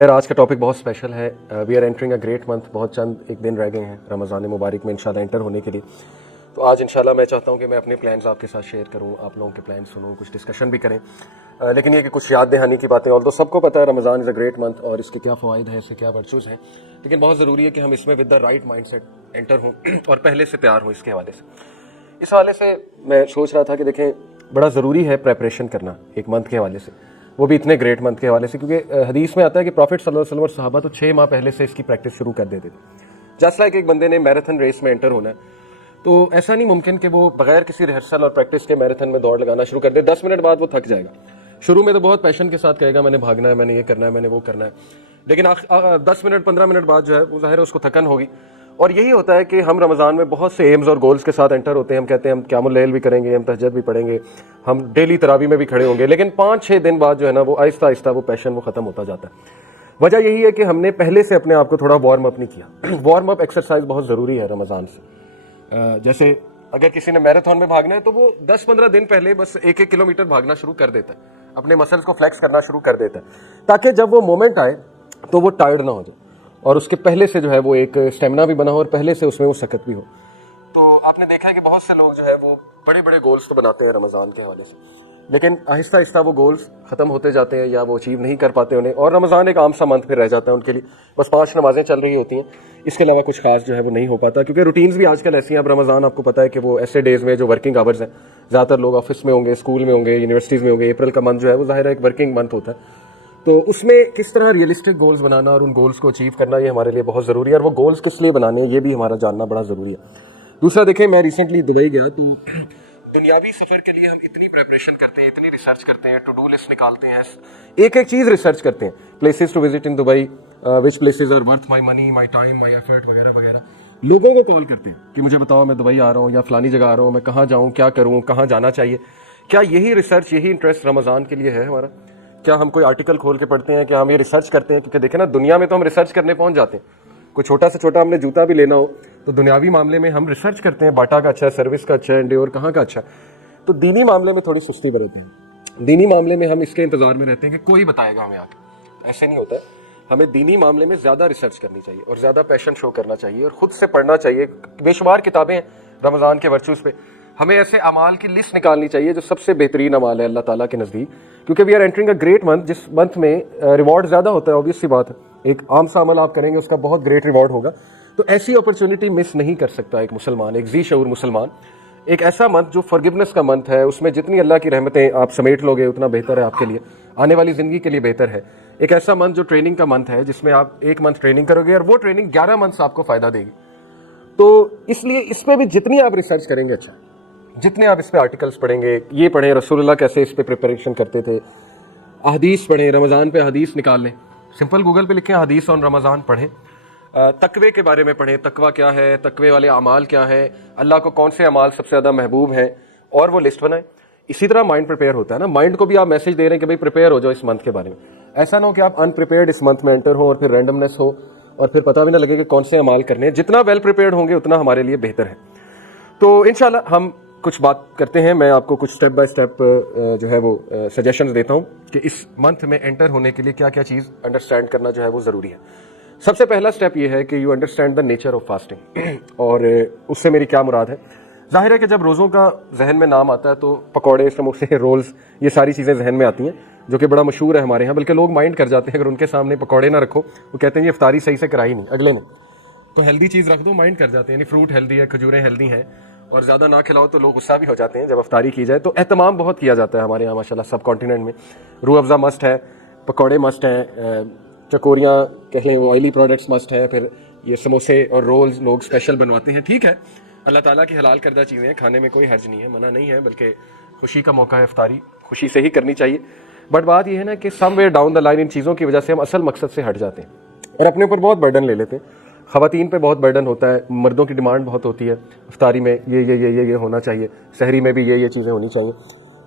آج کا ٹاپک بہت اسپیشل ہے. We are entering a great month. بہت چند ایک دن رہ گئے ہیں رمضان مبارک میں انشاءاللہ انٹر ہونے کے لیے. تو آج انشاءاللہ میں چاہتا ہوں کہ میں اپنے پلانز آپ کے ساتھ شیئر کروں, آپ لوگوں کے پلانز سنوں, کچھ ڈسکشن بھی کریں. لیکن یہ کہ کچھ یاد دہانی کی باتیں, اور تو سب کو پتہ ہے رمضان از اے گریٹ منتھ اور اس کے کیا فوائد ہیں, اس کے کیا ورچوز ہیں, لیکن بہت ضروری ہے کہ ہم اس میں with the right mindset enter ہوں اور پہلے سے تیار ہوں. اس کے حوالے سے اس حوالے سے میں سوچ رہا تھا کہ دیکھیں بڑا ضروری ہے پریپریشن کرنا ایک منتھ کے حوالے سے, وہ بھی اتنے گریٹ منتھ کے حوالے سے, کیونکہ حدیث میں آتا ہے کہ پروفٹ صلی اللہ علیہ وسلم اور صحابہ تو 6 ماہ پہلے سے اس کی پریکٹس شروع کر دیتے تھے. جسٹ لائک ایک بندے نے میراتھن ریس میں انٹر ہونا ہے تو ایسا نہیں ممکن کہ وہ بغیر کسی ریہرسل اور پریکٹس کے میراتھن میں دوڑ لگانا شروع کر دے. 10 منٹ بعد وہ تھک جائے گا. شروع میں تو بہت پیشن کے ساتھ کہے گا میں نے بھاگنا ہے, میں نے یہ کرنا ہے, میں نے وہ کرنا ہے, لیکن 10 منٹ 15 منٹ بعد جو ہے وہ ظاہر ہے اس کو تھکن ہوگی. اور یہی ہوتا ہے کہ ہم رمضان میں بہت سے ایمز اور گولز کے ساتھ انٹر ہوتے ہیں. ہم کہتے ہیں ہم قیام اللیل بھی کریں گے, ہم تہجد بھی پڑھیں گے, ہم ڈیلی تراویح میں بھی کھڑے ہوں گے, لیکن 5-6 دن بعد جو ہے نا وہ آہستہ آہستہ وہ پیشن وہ ختم ہوتا جاتا ہے. وجہ یہی ہے کہ ہم نے پہلے سے اپنے آپ کو تھوڑا وارم اپ نہیں کیا. وارم اپ ایکسرسائز بہت ضروری ہے رمضان سے. جیسے اگر کسی نے میراتھن میں بھاگنا ہے تو وہ 10-15 دن پہلے بس 1-1 کلومیٹر بھاگنا شروع کر دیتا ہے, اپنے مسلز کو فلیکس کرنا شروع کر دیتا ہے, تاکہ جب وہ مومنٹ آئے تو وہ ٹائرڈ نہ ہو جائے اور اس کے پہلے سے جو ہے وہ ایک اسٹیمنا بھی بنا ہو اور پہلے سے اس میں وہ سکت بھی ہو. تو آپ نے دیکھا ہے کہ بہت سے لوگ جو ہے وہ بڑے بڑے گولز تو بناتے ہیں رمضان کے حوالے سے, لیکن آہستہ آہستہ وہ گولز ختم ہوتے جاتے ہیں یا وہ اچیو نہیں کر پاتے انہیں, اور رمضان ایک عام سا منتھ پھر رہ جاتا ہے ان کے لیے. بس 5 نمازیں چل رہی ہوتی ہیں, اس کے علاوہ کچھ خاص جو ہے وہ نہیں ہو پاتا, کیونکہ روٹینز بھی آج کل ایسی ہیں. اب رمضان آپ کو پتہ ہے کہ وہ ایسے ڈیز میں جو ورکنگ آورز ہیں, زیادہ تر لوگ آفس میں ہوں گے, اسکول میں ہوں گے, یونیورسٹیز میں ہوں گے. اپریل کا منتھ جو ہے وہ ظاہر ہے ایک ورکنگ منتھ ہوتا ہے, تو اس میں کس طرح ریئلسٹک گولز بنانا اور ان گولز کو اچیو کرنا یہ ہمارے لیے بہت ضروری ہے, اور وہ گولز کس لیے بنانے ہیں یہ بھی ہمارا جاننا بڑا ضروری ہے. دوسرا دیکھیں, میں ریسنٹلی دبئی گیا تو دنیاوی سفر کے لیے ہم اتنی پریپریشن کرتے ہیں, اتنی ریسرچ کرتے ہیں, ٹو ڈو لسٹ نکالتے ہیں, ایک ایک چیز ریسرچ کرتے ہیں, places to visit in Dubai, which places are worth my money, my time, my effort وغیرہ وغیرہ. لوگوں کو کال کرتے ہیں کہ مجھے بتاؤ میں دبئی آ رہا ہوں یا فلانی جگہ آ رہا ہوں, میں کہاں جاؤں, کیا کروں, کہاں جانا چاہیے. کیا یہی ریسرچ, یہی انٹرسٹ رمضان کے لیے ہے ہمارا؟ کیا ہم کوئی آرٹیکل کھول کے پڑھتے ہیں, کیا ہم یہ ریسرچ کرتے ہیں؟ کیونکہ دیکھیں نا دنیا میں تو ہم ریسرچ کرنے پہنچ جاتے ہیں. کوئی چھوٹا سے چھوٹا ہم نے جوتا بھی لینا ہو تو دنیاوی معاملے میں ہم ریسرچ کرتے ہیں, باٹا کا اچھا ہے, سروس کا اچھا ہے, انڈیور کہاں کا اچھا ہے. تو دینی معاملے میں تھوڑی سستی برتتے ہیں. دینی معاملے میں ہم اس کے انتظار میں رہتے ہیں کہ کوئی بتائے گا ہمیں آ کے. ایسے نہیں ہوتا ہے. ہمیں دینی معاملے میں زیادہ ریسرچ کرنی چاہیے اور زیادہ پیشن شو کرنا چاہیے اور خود سے پڑھنا چاہیے. بے شمار کتابیں ہیں رمضان کے ورچوز پہ. ہمیں ایسے اعمال کی لسٹ نکالنی چاہیے جو سب سے بہترین اعمال ہے اللہ تعالیٰ کے نزدیک, کیونکہ we are entering a great month, جس منتھ میں ریوارڈ زیادہ ہوتا ہے. اوبیس سی بات ہے, ایک عام سا عمل آپ کریں گے اس کا بہت گریٹ ریوارڈ ہوگا. تو ایسی اپرچونٹی مس نہیں کر سکتا ایک مسلمان, ایک ذی شعور مسلمان. ایک ایسا منتھ جو فارگیونیس کا منتھ ہے, اس میں جتنی اللہ کی رحمتیں آپ سمیٹ لوگے اتنا بہتر ہے آپ کے لیے, آنے والی زندگی کے لیے بہتر ہے. ایک ایسا منتھ جو ٹریننگ کا منتھ ہے, جس میں آپ 1 منتھ ٹریننگ کرو گے اور وہ ٹریننگ 11 منتھس آپ کو فائدہ دے گی. تو اس لیے اس پہ بھی جتنی آپ ریسرچ کریں گے اچھا, جتنے آپ اس پہ آرٹیکلس پڑھیں گے, یہ پڑھیں رسول اللہ کیسے اس پہ پریپریشن کرتے تھے, احادیث پڑھیں, رمضان پہ حدیث نکال لیں, سمپل گوگل پہ لکھیں حدیث آن رمضان پڑھیں. تقوی کے بارے میں پڑھیں, تقوی کیا ہے, تقوی والے اعمال کیا ہے, اللہ کو کون سے اعمال سب سے زیادہ محبوب ہیں, اور وہ لسٹ بنائیں. اسی طرح مائنڈ پریپیئر ہوتا ہے نا, مائنڈ کو بھی آپ میسج دے رہے ہیں کہ بھائی پریپیئر ہو جاؤ اس منتھ کے بارے میں. ایسا نہ ہو کہ آپ ان پریپیئرڈ اس منتھ میں انٹر ہو اور پھر رینڈمنس ہو اور پھر پتہ بھی نہ لگے کہ کون سے اعمال کرنے ہیں. جتنا ویل پریپیئرڈ ہوں گے اتنا ہمارے لیے بہتر ہے. تو انشاءاللہ ہم کچھ بات کرتے ہیں. میں آپ کو کچھ سٹیپ بائی سٹیپ جو ہے وہ سجیشنز دیتا ہوں کہ اس منتھ میں انٹر ہونے کے لیے کیا کیا چیز انڈرسٹینڈ کرنا جو ہے وہ ضروری ہے. سب سے پہلا سٹیپ یہ ہے کہ you understand the nature of fasting, اور اس سے میری کیا مراد ہے. ظاہر ہے کہ جب روزوں کا ذہن میں نام آتا ہے تو پکوڑے, سموسے, رولز, یہ ساری چیزیں ذہن میں آتی ہیں جو کہ بڑا مشہور ہے ہمارے یہاں. بلکہ لوگ مائنڈ کر جاتے ہیں اگر ان کے سامنے پکوڑے نہ رکھو, وہ کہتے ہیں یہ افطاری صحیح سے کرائی نہیں اگلے نے, تو ہیلدی چیز رکھ دو, مائنڈ کر جاتے ہیں. یعنی فروٹ ہیلدی ہے, کھجوریں ہیلدی ہیں, اور زیادہ نہ کھلاؤ تو لوگ غصہ بھی ہو جاتے ہیں جب افطاری کی جائے. تو اہتمام بہت کیا جاتا ہے ہمارے یہاں ماشاءاللہ سب کانٹیننٹ میں. روح افزا مسٹ ہے, پکوڑے مسٹ ہیں, چکوریاں کہہ لیں وہ آئلی پروڈکٹس مسٹ ہے, پھر یہ سموسے اور رولز لوگ اسپیشل بنواتے ہیں. ٹھیک ہے, اللہ تعالیٰ کی حلال کردہ چیزیں ہیں, کھانے میں کوئی حرج نہیں ہے, منع نہیں ہے, بلکہ خوشی کا موقع ہے, افطاری خوشی سے ہی کرنی چاہیے. بٹ بات یہ ہے نا کہ سم ویئر ڈاؤن دا لائن ان چیزوں کی وجہ سے ہم اصل مقصد سے ہٹ جاتے ہیں اور اپنے اوپر بہت برڈن لے لیتے ہیں. خواتین پہ بہت برڈن ہوتا ہے, مردوں کی ڈیمانڈ بہت ہوتی ہے افطاری میں, یہ ہونا چاہیے, سحری میں بھی یہ چیزیں ہونی چاہیے.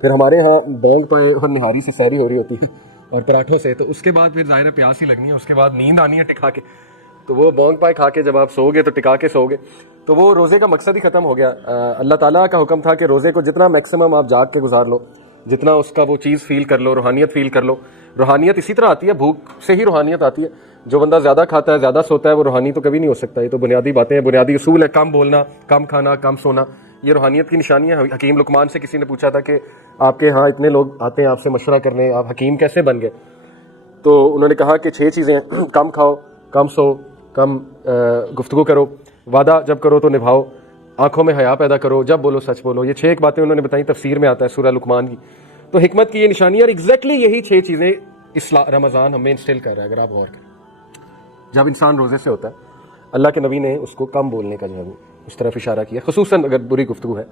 پھر ہمارے ہاں بونگ پہ اور نہاری سے سحری ہو رہی ہوتی ہے اور پراٹھوں سے, تو اس کے بعد پھر ظاہر پیاس ہی لگنی ہے, اس کے بعد نیند آنی ہے ٹکا کے. تو وہ بونگ پائے کھا کے جب آپ سو گے تو ٹکا کے سو گے, تو وہ روزے کا مقصد ہی ختم ہو گیا. اللہ تعالیٰ کا حکم تھا کہ روزے کو جتنا میکسیمم آپ جاگ کے گزار لو, جتنا اس کا وہ چیز فیل کر لو، روحانیت فیل کر لو. روحانیت اسی طرح آتی ہے، بھوک سے ہی روحانیت آتی ہے. جو بندہ زیادہ کھاتا ہے، زیادہ سوتا ہے، وہ روحانی تو کبھی نہیں ہو سکتا. یہ تو بنیادی باتیں ہیں، بنیادی اصول ہے. کم بولنا، کم کھانا، کم سونا، یہ روحانیت کی نشانی ہے. حکیم لقمان سے کسی نے پوچھا تھا کہ آپ کے ہاں اتنے لوگ آتے ہیں آپ سے مشورہ کرنے، آپ حکیم کیسے بن گئے؟ تو انہوں نے کہا کہ 6 چیزیں ہیں: کم کھاؤ، کم سو، کم گفتگو کرو، وعدہ جب کرو تو نبھاؤ، آنکھوں میں حیا پیدا کرو، جب بولو سچ بولو. یہ 6 باتیں انہوں نے بتائیں، تفسیر میں آتا ہے سورہ لقمان کی. تو حکمت کی یہ نشانی ہے، اور ایگزیکٹلی یہی 6 چیزیں رمضان ہمیں انسٹل کر رہا ہے. اگر آپ غور کریں، جب انسان روزے سے ہوتا ہے، اللہ کے نبی نے اس کو کم بولنے کا جو ہے وہ اس طرف اشارہ کیا، خصوصاً اگر بری گفتگو ہے.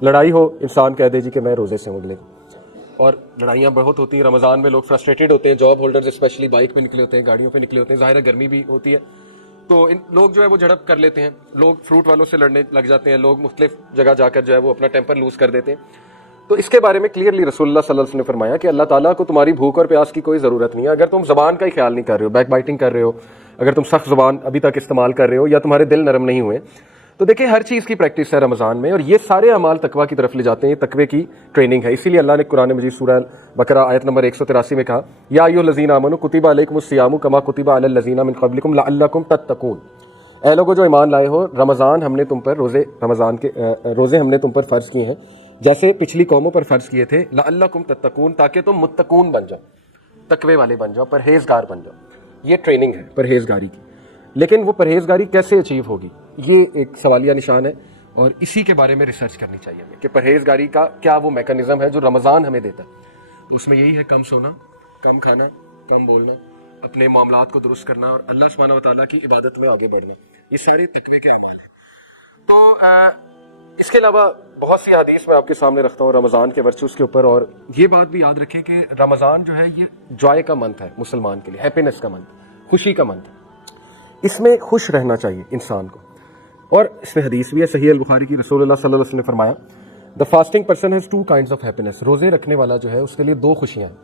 لڑائی ہو، انسان کہہ دے جی کہ میں روزے سے ہوں اگلے کو. اور لڑائیاں بہت ہوتی ہیں رمضان میں، لوگ فرسٹریٹڈ ہوتے ہیں، جاب ہولڈرز اسپیشلی بائک پہ نکلے ہوتے ہیں، گاڑیوں پہ نکلے ہوتے ہیں، ظاہر ہے گرمی بھی ہوتی ہے، تو لوگ جو ہے وہ جھڑپ کر لیتے ہیں. لوگ فروٹ والوں سے لڑنے لگ جاتے ہیں، لوگ مختلف جگہ جا کر جو ہے وہ اپنا ٹیمپر لوز کر دیتے ہیں. تو اس کے بارے میں کلیئرلی رسول اللہ صلی اللہ علیہ وسلم نے فرمایا کہ اللہ تعالیٰ کو تمہاری بھوک اور پیاس کی کوئی ضرورت نہیں ہے. اگر تم زبان کا ہی خیال نہیں کر رہے ہو، بیک بائٹنگ کر رہے ہو، اگر تم سخت زبان ابھی تک استعمال کر رہے ہو، یا تمہارے دل نرم نہیں ہوئے، تو دیکھیں ہر چیز کی پریکٹس ہے رمضان میں، اور یہ سارے اعمال تقویٰ کی طرف لے جاتے ہیں. یہ تقوی کی ٹریننگ ہے. اسی لیے اللہ نے قرآن مجید سورہ بقرہ آیت نمبر 183 میں کہا: یا ایھا الذین آمنوا کتب علیکم الصیام کما کتب علی الذین من قبلکم لعلکم تتقون. اے لوگوں جو ایمان لائے ہو، رمضان ہم نے تم پر روزے ہم نے تم پر فرض کیے ہیں جیسے پچھلی قوموں پر فرض کیے تھے. لعلکم تتقون، تاکہ تم متقون بن جاؤ، تقوی والے بن جاؤ، پرہیزگار بن جاؤ. یہ ٹریننگ ہے پرہیزگاری کی. لیکن وہ پرہیزگاری کیسے اچیو ہوگی، یہ ایک سوالیہ نشان ہے، اور اسی کے بارے میں ریسرچ کرنی چاہیے ہمیں کہ پرہیزگاری کا کیا وہ میکانزم ہے جو رمضان ہمیں دیتا ہے. تو اس میں یہی ہے: کم سونا، کم کھانا، کم بولنا، اپنے معاملات کو درست کرنا، اور اللہ سبحانہ و تعالیٰ کی عبادت میں آگے بڑھنا. یہ سارے تقوی کے اعمال ہیں. تو اس کے علاوہ بہت سی حدیث میں آپ کے سامنے رکھتا ہوں رمضان کے ورچوز کے اوپر. اور یہ بات بھی یاد رکھیں کہ رمضان جو ہے یہ جوائے کا منتھ ہے مسلمان کے لیے، ہیپینس کا منتھ، خوشی کا منتھ. اس میں خوش رہنا چاہیے انسان کو. اور اس میں حدیث بھی ہے صحیح البخاری کی، رسول اللہ صلی اللہ علیہ وسلم نے فرمایا: the fasting person has 2 kinds of happiness. روزے رکھنے والا جو ہے اس کے لیے 2 خوشیاں ہیں.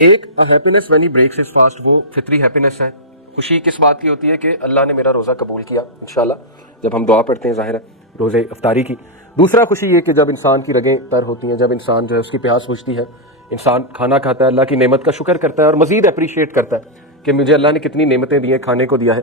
ایک happiness when he breaks his fast, وہ فطری ہیپینس ہے. خوشی کس بات کی ہوتی ہے کہ اللہ نے میرا روزہ قبول کیا انشاءاللہ، جب ہم دعا پڑھتے ہیں ظاہر ہے روزے افطاری کی. دوسرا خوشی یہ کہ جب انسان کی رگیں تر ہوتی ہیں، جب انسان جو ہے اس کی پیاس بجھتی ہے، انسان کھانا کھاتا ہے، اللہ کی نعمت کا شکر کرتا ہے، اور مزید اپریشیٹ کرتا ہے کہ مجھے اللہ نے کتنی نعمتیں دی ہیں، کھانے کو دیا ہے.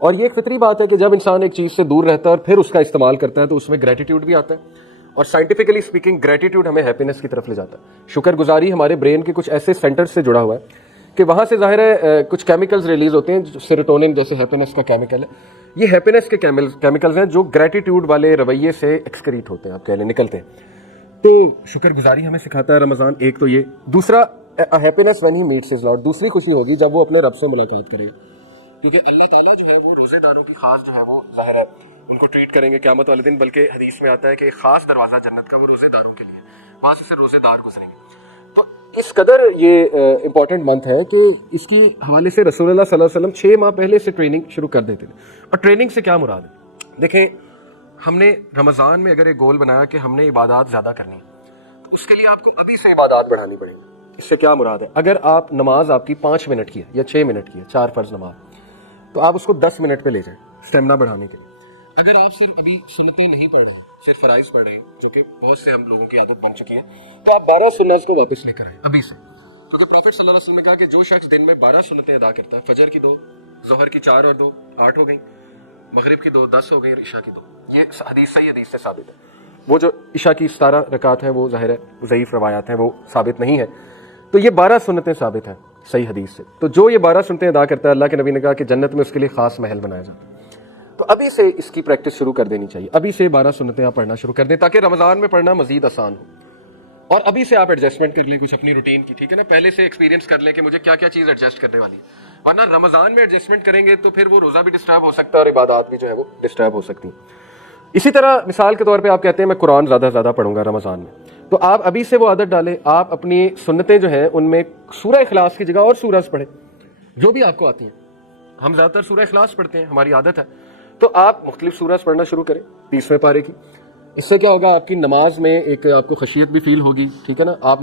اور یہ ایک فطری بات ہے کہ جب انسان ایک چیز سے دور رہتا ہے اور پھر اس کا استعمال کرتا ہے تو اس میں گریٹیٹیوڈ بھی آتا ہے. اور سائنٹیفکلی اسپیکنگ گریٹیٹیوڈ ہمیں ہیپینس کی طرف لے جاتا ہے. شکر گزاری ہمارے برین کے کچھ ایسے سینٹر سے جڑا ہوا ہے کہ وہاں سے ظاہر ہے کچھ کیمیکلز ریلیز ہوتے ہیں، سیروٹونن جیسے ہیپینس کا کیمیکل ہے. یہ ہیپینس کے کیمیکلز ہیں جو گریٹیٹیوڈ والے رویے سے ایکسکریٹ ہوتے ہیں، آپ کہہ لیں نکلتے ہیں. تو شکر گزاری ہمیں سکھاتا ہے رمضان. ایک تو یہ. دوسرا happiness when he meets his lord. دوسری خوشی ہوگی جب وہ اپنے رب سے ملاقات کرے گا، کیونکہ اللہ تعالیٰ جو ہے وہ روزے داروں کی خاص جو ہے وہ ظاہر ہے ان کو ٹریٹ کریں گے قیامت والے دن. بلکہ حدیث میں آتا ہے کہ ایک خاص دروازہ جنت کا وہ روزے داروں کے لیے، وہاں سے روزے دار گزریں گے. تو اس قدر یہ امپورٹنٹ منتھ ہے کہ اس کی حوالے سے رسول اللہ صلی اللہ علیہ وسلم 6 ماہ پہلے سے ٹریننگ شروع کر دیتے تھے. اور ٹریننگ سے کیا مراد ہے؟ دیکھیں، ہم نے رمضان میں اگر ایک گول بنایا کہ ہم نے عبادات زیادہ کرنی ہے، تو اس کے لیے آپ کو ابھی سے عبادات بڑھانی پڑیں گی. اس سے کیا مراد ہے؟ اگر آپ نماز آپ کی 5 منٹ کی ہے یا 6 منٹ کی ہے، 4 فرض نماز، تو آپ اس کو 10 منٹ پہ لے جائیں اسٹیمنا بڑھانے کے لیے. اگر آپ صرف ابھی سنتیں نہیں پڑھ رہے ہیں، صرف فرائض پڑھ رہے ہیں، جو کہ بہت سے ہم لوگوں کی عادت بن چکی ہے، تو آپ 12 سنت کو واپس لے کر آئیں ابھی سے. کیونکہ پروفیٹ صلی اللہ علیہ وسلم نے کہا کہ جو شخص دن میں 12 سنتیں ادا کرتا ہے، فجر کی 2، ظہر کی 4 اور 2 8 ہو گئی، مغرب کی 2 10 ہو گئی، اور عشاء کی 2. یہ حدیث صحیح حدیث سے ثابت ہے. وہ جو عشاء کی 17 رکعات ہیں وہ ظاہر ہے ضعیف روایات ہیں، وہ ثابت نہیں ہے. تو یہ 12 سنتیں ثابت ہیں صحیح حدیث سے. تو جو یہ 12 سنتیں ادا کرتا ہے، اللہ کے نبی نے کہا کہ جنت میں اس کے لیے خاص محل بنایا جاتا ہے. تو ابھی سے اس کی پریکٹس شروع کر دینی چاہیے. ابھی سے 12 سنتیں آپ پڑھنا شروع کر دیں تاکہ رمضان میں پڑھنا مزید آسان ہو. اور ابھی سے آپ ایڈجسٹمنٹ کر لیں کچھ اپنی روٹین کی، ٹھیک ہے نا. پہلے سے ایکسپیرینس کر لیں کہ مجھے کیا کیا چیز ایڈجسٹ کرنے والی ہے، ورنہ رمضان میں ایڈجسٹمنٹ کریں گے تو پھر وہ روزہ بھی ڈسٹرب ہو سکتا ہے اور عبادات بھی جو ہے وہ ڈسٹرب ہو سکتی ہیں. اسی طرح مثال کے طور پہ آپ کہتے ہیں میں قرآن زیادہ سے زیادہ پڑھوں گا رمضان میں، تو آپ ابھی سے وہ عادت ڈالیں. آپ اپنی سنتیں جو ہیں ان میں سورہ اخلاص کی جگہ اور سورج پڑھیں جو بھی آپ کو آتی ہیں. ہم زیادہ تر سورہ اخلاص پڑھتے ہیں، ہماری عادت ہے. تو آپ مختلف سورج پڑھنا شروع کریں 30ویں پارے کی. اس سے کیا ہوگا؟ آپ کی نماز میں ایک آپ کو خشیت بھی فیل ہوگی، ٹھیک ہے نا. آپ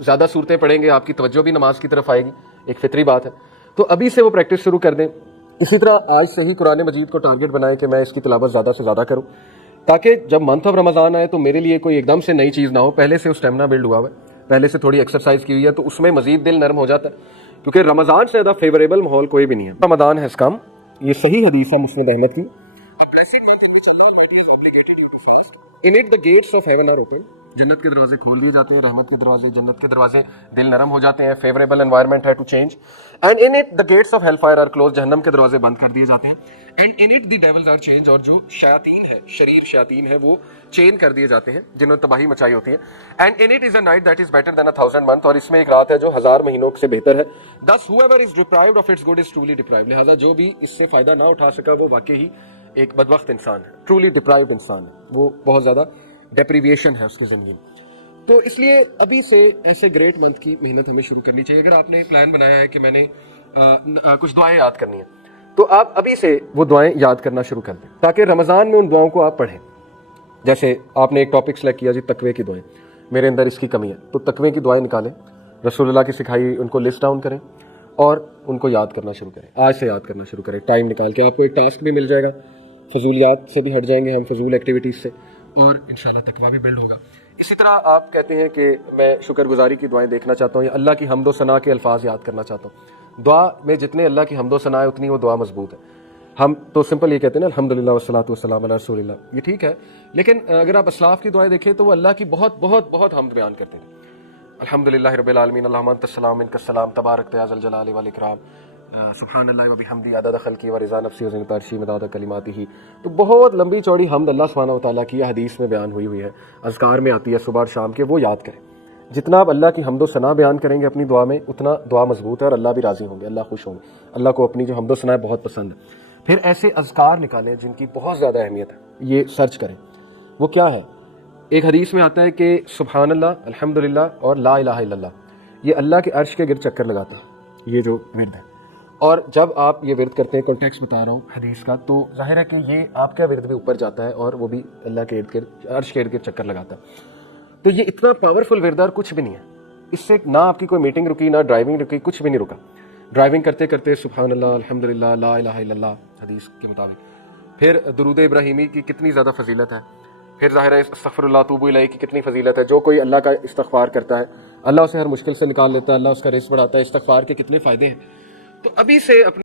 زیادہ صورتیں پڑھیں گے، آپ کی توجہ بھی نماز کی طرف آئے گی، ایک فطری بات ہے. تو ابھی سے وہ پریکٹس شروع کر دیں. اسی طرح آج سے ہی قرآن مجید کو ٹارگٹ بنائیں کہ میں اس کی تلاوت زیادہ سے زیادہ کروں، تاکہ جب منتھ آف رمضان آئے تو میرے لیے کوئی ایک دم سے نئی چیز نہ ہو، پہلے سے اسٹیمنا بلڈ ہوا ہوا ہے. پہلے سے تھوڑی ایکسرسائز کی ہوئی ہے تو اس میں مزید دل نرم ہو جاتا ہے، کیونکہ رمضان سے زیادہ فیوریبل ماحول کوئی بھی نہیں ہے. رمضان has come، یہ صحیح حدیث ہے مسند احمد کی. A blessed month in which Allah Almighty has obligated you to fast. In it the gates of heaven are open. جنت کے دروازے کھول دیے جاتے ہیں، رحمت کے دروازے، جنت کے دروازے، دل نرم ہو جاتے ہیں، فیوریبل انوائرمنٹ ہے to change. And in it the gates of hellfire are closed، جہنم کے دروازے بند کر دیے جاتے ہیں. And in it the devils are chained، اور جو شیاطین ہے، شریر شیاطین ہے، وہ چین کر دیے جاتے ہیں جنہوں نے تباہی مچائی ہوتی ہے. And in it is a night that is better than 1,000 months، اور اس میں ایک رات ہے جو 1000 مہینوں سے بہتر ہے. thus whoever is deprived of its good is truly deprived، لہذا جو بھی اس سے فائدہ نہ اٹھا سکا وہ واقعی ایک بدبخت انسان ہے، ٹرولی ڈپرائیوڈ انسان ہے، وہ بہت زیادہ ڈیپریویشن ہے اس کی زندگی میں. تو اس لیے ابھی سے ایسے گریٹ منتھ کی محنت ہمیں شروع کرنی چاہیے. اگر آپ نے پلان بنایا ہے کہ میں نے کچھ دعائیں یاد کرنی ہیں تو آپ ابھی سے وہ دعائیں یاد کرنا شروع کر دیں تاکہ رمضان میں ان دعاؤں کو آپ پڑھیں. جیسے آپ نے ایک ٹاپک سلیکٹ کیا جی تقوی کی دعائیں، میرے اندر اس کی کمی ہے، تو تقوی کی دعائیں نکالیں، رسول اللہ کی سکھائی ان کو لسٹ ڈاؤن کریں اور ان کو یاد کرنا شروع کریں. آج سے یاد کرنا شروع کریں، ٹائم نکال کے. آپ کو ایک ٹاسک بھی مل جائے گا، فضولیات سے بھی ہٹ جائیں گے ہم، فضول ایکٹیویٹیز سے، اور انشاءاللہ تقوی بھی بلڈ ہوگا. اسی طرح آپ کہتے ہیں کہ میں شکر گزاری کی دعائیں دیکھنا چاہتا ہوں یا اللہ کی حمد و ثنا کے الفاظ یاد کرنا چاہتا ہوں. دعا میں جتنے اللہ کی حمد و ثنا ہے اتنی وہ دعا مضبوط ہے. ہم تو سمپل یہ کہتے ہیں نا الحمدللہ والصلاۃ والسلام علی رسول اللہ، یہ ٹھیک ہے، لیکن اگر آپ اسلاف کی دعائیں دیکھیں تو وہ اللہ کی بہت بہت بہت حمد بیان کرتے ہیں. الحمدللہ رب العالمین، اللہم انت السلام منک السلام، تبارک یا ذا الجلال والاکرام، سبحان اللہ و بحمدہ عدد خلقی و رضا نفسی و زنۃ عرشی مداد کلماتہ. تو بہت لمبی چوڑی حمد اللہ سبحانہ و تعالیٰ کی حدیث میں بیان ہوئی ہے، اذکار میں آتی ہے صبح اور شام کے، وہ یاد کریں. جتنا آپ اللہ کی حمد و ثنا بیان کریں گے اپنی دعا میں اتنا دعا مضبوط ہے اور اللہ بھی راضی ہوں گے، اللہ خوش ہوں گے. اللہ کو اپنی جو حمد و ثنا ہے بہت پسند ہے. پھر ایسے اذکار نکالیں جن کی بہت زیادہ اہمیت ہے، یہ سرچ کریں. وہ کیا ہے؟ ایک حدیث میں آتا ہے کہ سبحان اللہ، الحمدللہ اور لا الہ الا اللہ، یہ اللہ کے عرش کے گرد چکر لگاتے ہیں، یہ جو ورد ہے. اور جب آپ یہ ورد کرتے ہیں، کانٹیکسٹ بتا رہا ہوں حدیث کا، تو ظاہر ہے کہ یہ آپ کا ورد بھی اوپر جاتا ہے اور وہ بھی اللہ کے ارد گرد، عرش کے ارد گرد چکر لگاتا ہے. تو یہ اتنا پاورفل ورد ہے اور کچھ بھی نہیں ہے. اس سے نہ آپ کی کوئی میٹنگ رکی، نہ ڈرائیونگ رکی، کچھ بھی نہیں رکا. ڈرائیونگ کرتے کرتے سبحان اللہ، الحمدللہ، لا الہ الا اللہ حدیث کے مطابق. پھر درود ابراہیمی کی کتنی زیادہ فضیلت ہے. پھر ظاہر ہے استغفر اللہ توبو الیہ کی کتنی فضیلت ہے. جو کوئی اللہ کا استغفار کرتا ہے اللہ اسے ہر مشکل سے نکال لیتا ہے، اللہ اس کا رزق بڑھاتا ہے. استغفار کے کتنے فائدے ہیں. تو ابھی سے اپنے